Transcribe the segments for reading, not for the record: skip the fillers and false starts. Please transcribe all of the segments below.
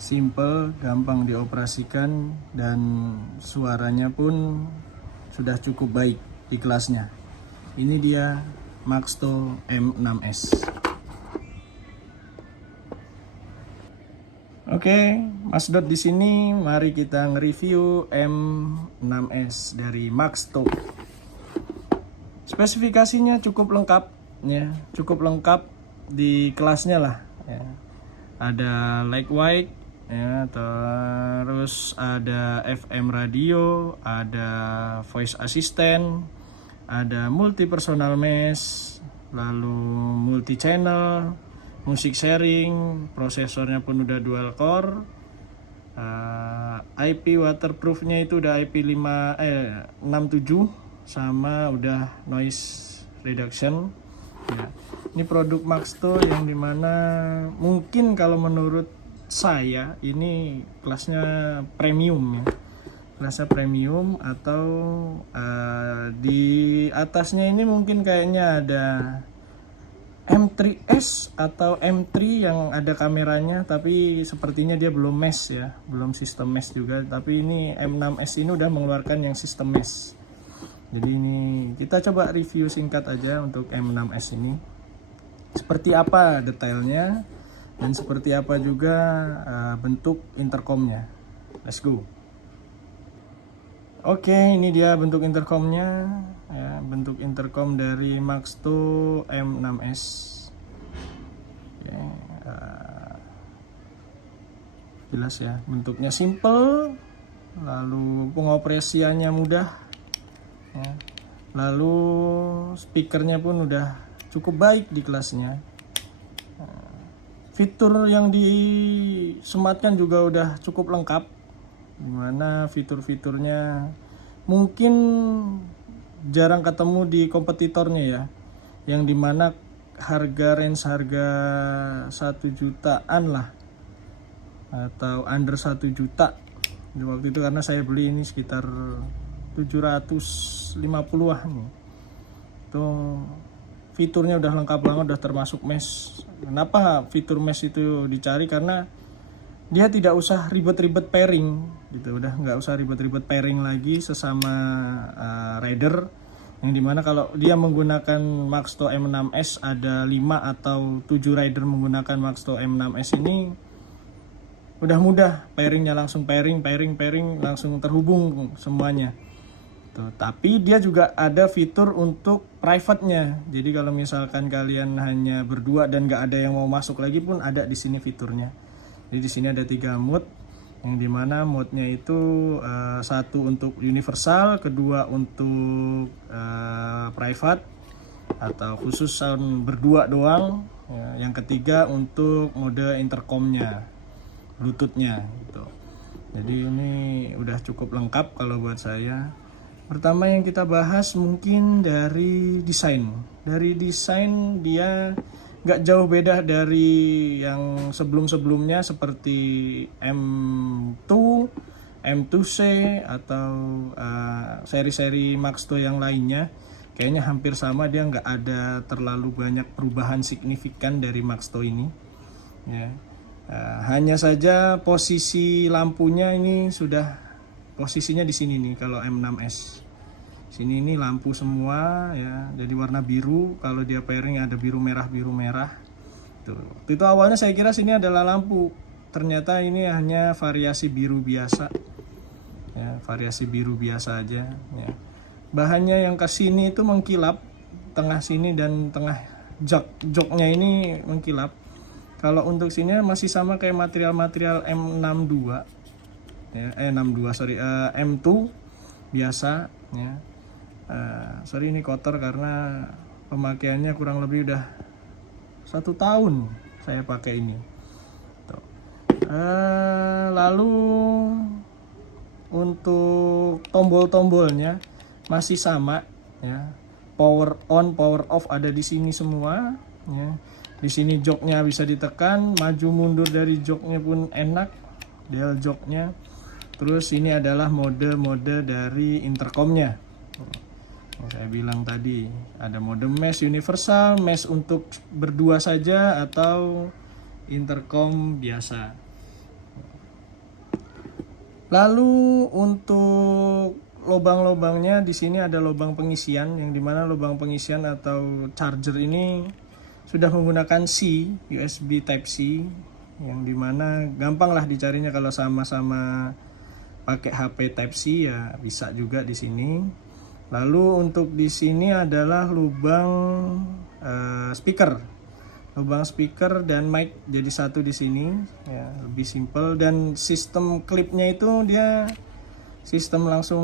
simple, gampang dioperasikan, dan suaranya pun sudah cukup baik di kelasnya. Ini dia Maxto M6S. Oke, Mas Dot di sini. Mari kita nge-review M6S dari Maxto. Spesifikasinya cukup lengkap, ya, cukup lengkap di kelasnya lah. Ya. Ada leg wide, ya, terus ada FM radio, ada voice assistant, ada multi personal mesh, lalu multi channel, musik sharing, prosesornya pun udah dual core, IP waterproofnya itu udah IP67 sama udah noise reduction. Ya. Ini produk Maxto yang dimana mungkin kalau menurut saya ini kelasnya premium, ya. Kelasnya premium, atau di atasnya ini mungkin kayaknya ada M3S atau M3 yang ada kameranya, tapi sepertinya dia belum mesh, ya, belum sistem mesh juga. Tapi ini M6S ini udah mengeluarkan yang sistem mesh. Jadi ini kita coba review singkat aja untuk M6S ini. Seperti apa detailnya dan seperti apa juga bentuk intercomnya. Let's go. Oke, ini dia bentuk intercomnya, ya, bentuk intercom dari Maxto M6S. Oke, jelas ya, bentuknya simple, lalu pengoperasiannya mudah, ya. Lalu speakernya pun udah cukup baik di kelasnya. Fitur yang disematkan juga udah cukup lengkap, dimana fitur-fiturnya mungkin jarang ketemu di kompetitornya, ya, yang dimana harga 1 jutaan lah, atau under 1 juta di waktu itu, karena saya beli ini sekitar 750-an nih. Itu fiturnya udah lengkap banget, udah termasuk mesh. Kenapa fitur mesh itu dicari? Karena dia tidak usah ribet-ribet pairing gitu, udah nggak usah ribet-ribet pairing lagi sesama rider, yang dimana kalau dia menggunakan Maxto M6S ada 5 atau 7 rider menggunakan Maxto M6S ini udah mudah pairingnya, langsung pairing langsung terhubung semuanya tuh. Tapi dia juga ada fitur untuk private-nya, jadi kalau misalkan kalian hanya berdua dan nggak ada yang mau masuk lagi pun ada di sini fiturnya. Jadi di sini ada 3 mode, yang dimana mode-nya itu satu untuk universal, kedua untuk private atau khusus sound berdua doang, ya. Yang ketiga untuk mode intercomnya, Bluetooth-nya gitu. Jadi ini udah cukup lengkap kalau buat saya. Pertama yang kita bahas mungkin dari desain. Dari desain dia nggak jauh beda dari yang sebelum-sebelumnya seperti M2, M2C atau seri-seri Maxto yang lainnya. Kayaknya hampir sama, dia nggak ada terlalu banyak perubahan signifikan dari Maxto ini, ya. Hanya saja posisi lampunya ini sudah posisinya di sini nih. Kalau M6S sini ini lampu semua, ya, jadi warna biru. Kalau dia pairing ada biru merah tuh. Itu awalnya saya kira sini adalah lampu, ternyata ini hanya variasi biru biasa, ya, variasi biru biasa aja, ya. Bahannya yang ke sini itu mengkilap, tengah sini dan tengah joknya ini mengkilap. Kalau untuk sini masih sama kayak material M62, ya, M2 biasa, ya. Sorry ini kotor karena pemakaiannya kurang lebih udah 1 tahun saya pakai ini. Lalu untuk tombol-tombolnya masih sama, ya. Power on, power off ada di sini semua, ya. Di sini joknya bisa ditekan, maju mundur dari joknya pun enak, dial joknya. Terus ini adalah mode-mode dari intercomnya. Saya bilang tadi ada mode mesh universal, mesh untuk berdua saja, atau intercom biasa. Lalu untuk lubang-lubangnya di sini ada lubang pengisian, yang dimana lubang pengisian atau charger ini sudah menggunakan USB Type C, yang dimana gampang lah dicarinya kalau sama-sama pakai HP Type C ya bisa juga di sini. Lalu untuk di sini adalah lubang lubang speaker dan mic jadi satu di sini ya, lebih simple. Dan sistem klipnya itu dia sistem langsung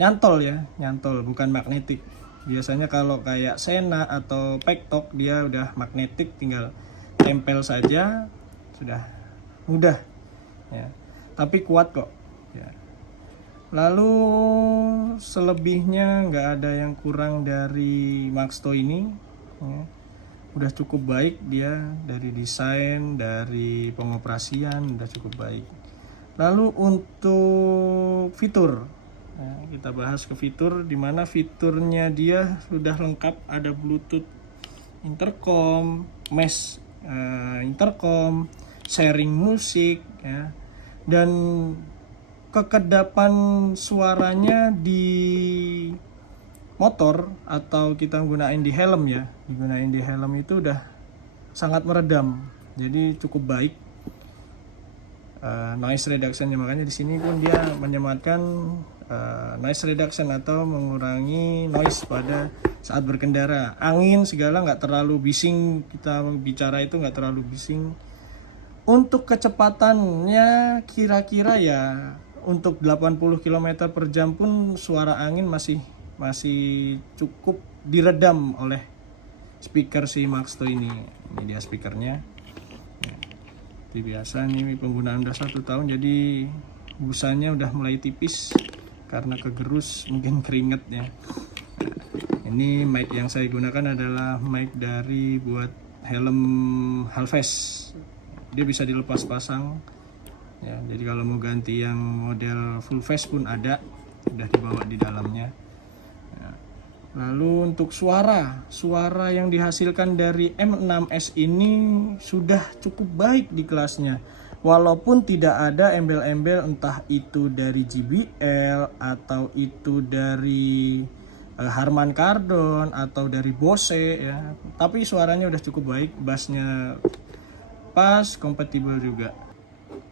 nyantol ya, nyantol bukan magnetik. Biasanya kalau kayak Sena atau Pektok dia udah magnetik, tinggal tempel saja sudah mudah ya, tapi kuat kok ya. Lalu selebihnya nggak ada yang kurang dari Maxto ini ya. Udah cukup baik dia, dari desain, dari pengoperasian udah cukup baik. Lalu untuk fitur, nah, kita bahas ke fitur, dimana fiturnya dia sudah lengkap, ada Bluetooth intercom, mesh intercom, sharing musik ya, dan kekedapan suaranya di motor atau kita gunain di helm ya, digunain di helm itu udah sangat meredam, jadi cukup baik noise reductionnya. Makanya di sini pun dia menyematkan noise reduction atau mengurangi noise pada saat berkendara. Angin segala nggak terlalu bising, kita bicara itu nggak terlalu bising. Untuk kecepatannya kira-kira ya untuk 80 km per jam pun suara angin masih cukup diredam oleh speaker si Maxto ini. Ini dia speakernya. Seperti biasa nih, penggunaan udah 1 tahun jadi busanya udah mulai tipis karena kegerus, mungkin keringet ya. Ini mic yang saya gunakan adalah mic dari buat helm halves. Dia bisa dilepas pasang ya, jadi kalau mau ganti yang model full face pun ada, udah dibawa di dalamnya. Lalu untuk suara yang dihasilkan dari M6S ini sudah cukup baik di kelasnya. Walaupun tidak ada embel-embel entah itu dari JBL atau itu dari Harman Kardon atau dari Bose ya. Tapi suaranya udah cukup baik, bassnya pas, kompatibel juga.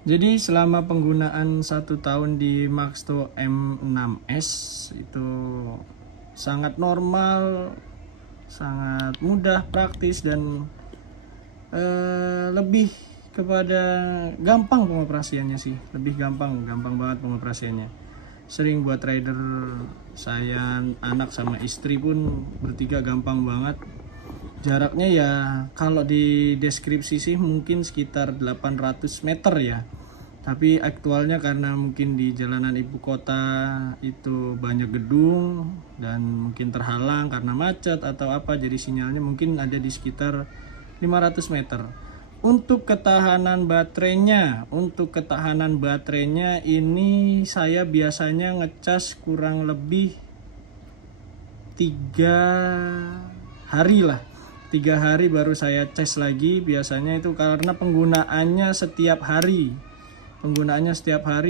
Jadi selama penggunaan 1 tahun di Maxto M6S itu sangat normal, sangat mudah, praktis, dan lebih kepada gampang pengoperasiannya sih. Lebih gampang banget pengoperasiannya. Sering buat rider saya, anak sama istri pun bertiga gampang banget. Jaraknya ya kalau di deskripsi sih mungkin sekitar 800 meter ya. Tapi aktualnya karena mungkin di jalanan ibu kota itu banyak gedung dan mungkin terhalang karena macet atau apa, jadi sinyalnya mungkin ada di sekitar 500 meter. Untuk ketahanan baterainya ini saya biasanya ngecas kurang lebih 3 hari lah. 3 hari baru saya cas lagi biasanya, itu karena penggunaannya setiap hari.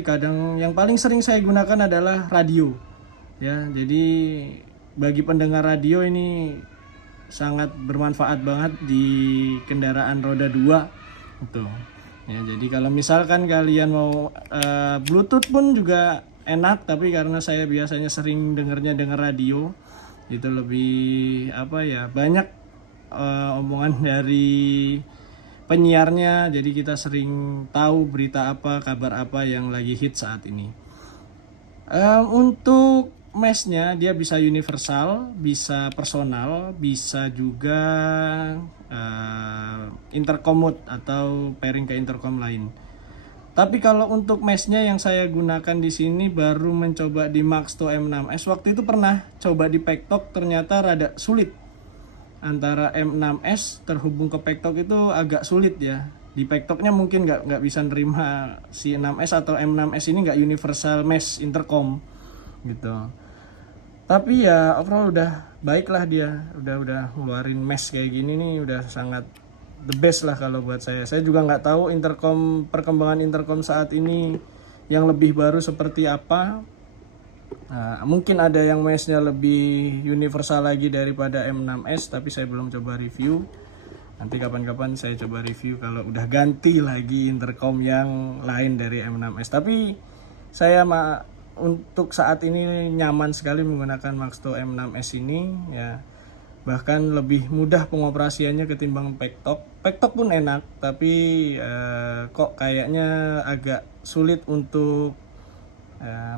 Kadang yang paling sering saya gunakan adalah radio ya. Jadi bagi pendengar radio ini sangat bermanfaat banget di kendaraan roda 2 gitu ya. Jadi kalau misalkan kalian mau Bluetooth pun juga enak, tapi karena saya biasanya sering denger radio itu lebih banyak omongan dari penyiarnya, jadi kita sering tahu berita apa, kabar apa yang lagi hit saat ini. Untuk meshnya dia bisa universal, bisa personal, bisa juga intercom mode atau pairing ke intercom lain. Tapi kalau untuk meshnya yang saya gunakan di sini baru mencoba di Maxto M6S. Waktu itu pernah coba di Pektok, ternyata rada sulit. Antara M6S terhubung ke Pektok itu agak sulit ya. Di Pektoknya mungkin nggak bisa nerima si 6S atau M6S ini nggak universal mesh intercom gitu. Tapi ya overall udah baik lah dia, udah ngeluarin mesh kayak gini nih udah sangat the best lah kalau buat saya. Saya juga nggak tahu perkembangan intercom saat ini yang lebih baru seperti apa. Nah, mungkin ada yang meshnya lebih universal lagi daripada M6s, tapi saya belum coba review. Nanti kapan-kapan saya coba review kalau udah ganti lagi intercom yang lain dari M6s. Tapi saya untuk saat ini nyaman sekali menggunakan Maxto M6s ini ya. Bahkan lebih mudah pengoperasiannya ketimbang Pektok. Pektok pun enak, tapi kok kayaknya agak sulit untuk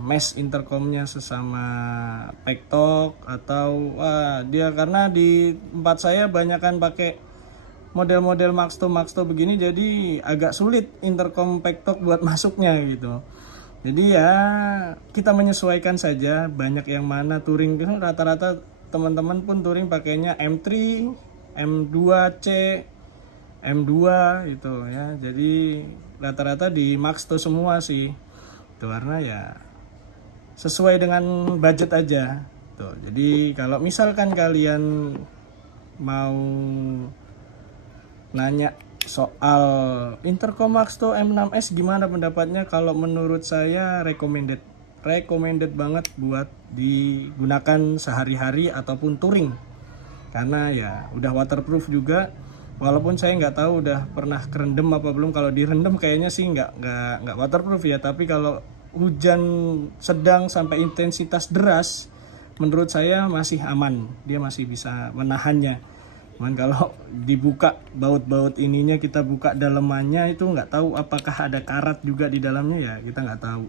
mesh intercomnya sesama Pektok atau dia, karena di tempat saya banyakan pakai model-model Maxto begini, jadi agak sulit intercom Pektok buat masuknya gitu. Jadi ya kita menyesuaikan saja. Banyak yang mana touring rata-rata teman-teman pun touring pakainya M3, M2C, M2 itu ya. Jadi rata-rata di Maxto semua sih. Itu karena ya sesuai dengan budget aja. Tuh. Jadi kalau misalkan kalian mau nanya soal intercom Maxto M6s gimana pendapatnya, kalau menurut saya recommended banget buat digunakan sehari-hari ataupun touring, karena ya udah waterproof juga. Walaupun saya nggak tahu udah pernah kerendam apa belum. Kalau direndam kayaknya sih nggak waterproof ya, tapi kalau hujan sedang sampai intensitas deras menurut saya masih aman, dia masih bisa menahannya. Cuman kalau dibuka baut-baut ininya, kita buka dalemannya itu nggak tahu apakah ada karat juga di dalamnya, ya kita nggak tahu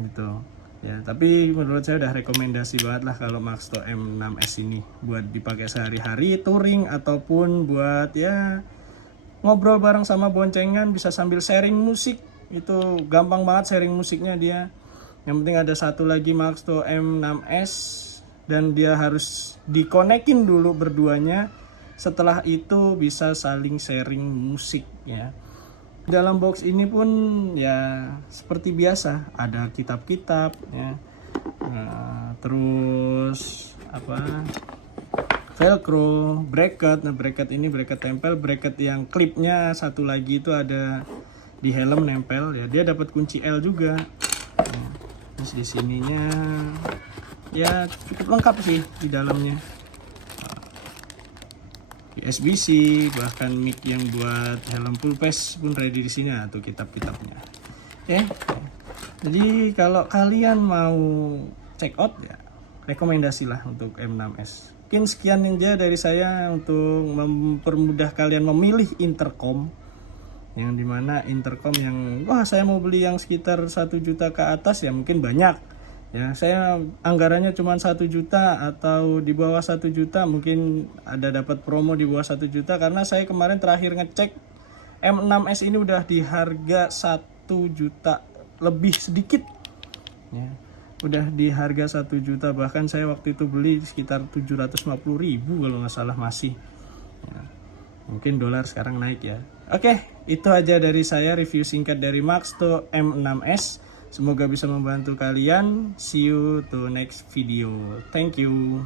gitu ya. Tapi menurut saya udah rekomendasi banget lah kalau Maxto M6s ini buat dipakai sehari-hari touring ataupun buat ya ngobrol bareng sama boncengan, bisa sambil sharing musik. Itu gampang banget sharing musiknya dia. Yang penting ada satu lagi Maxto M6s dan dia harus dikonekin dulu berduanya. Setelah itu bisa saling sharing musik ya. Dalam box ini pun ya seperti biasa ada kitab-kitab ya. Terus velcro, bracket. Nah, bracket ini bracket tempel, bracket yang klipnya satu lagi itu ada di helm nempel ya. Dia dapat kunci L juga. Ya. Terus di sininya ya cukup lengkap sih di dalamnya. USB-C, bahkan mic yang buat helm full face pun ready di sini atau kitab-kitabnya. Oke. Jadi kalau kalian mau check out ya rekomendasi lah untuk M6s. Mungkin sekian aja dari saya untuk mempermudah kalian memilih intercom, yang dimana intercom yang saya mau beli yang sekitar 1 juta ke atas ya mungkin banyak. Ya, saya anggarannya cuma 1 juta atau di bawah 1 juta, mungkin ada dapat promo di bawah 1 juta, karena saya kemarin terakhir ngecek M6s ini udah di harga 1 juta lebih sedikit. Ya, udah di harga 1 juta, bahkan saya waktu itu beli sekitar 750.000 kalau nggak salah masih. Ya, mungkin dolar sekarang naik ya. Oke, itu aja dari saya review singkat dari Maxto M6s. Semoga bisa membantu kalian. See you to next video. Thank you.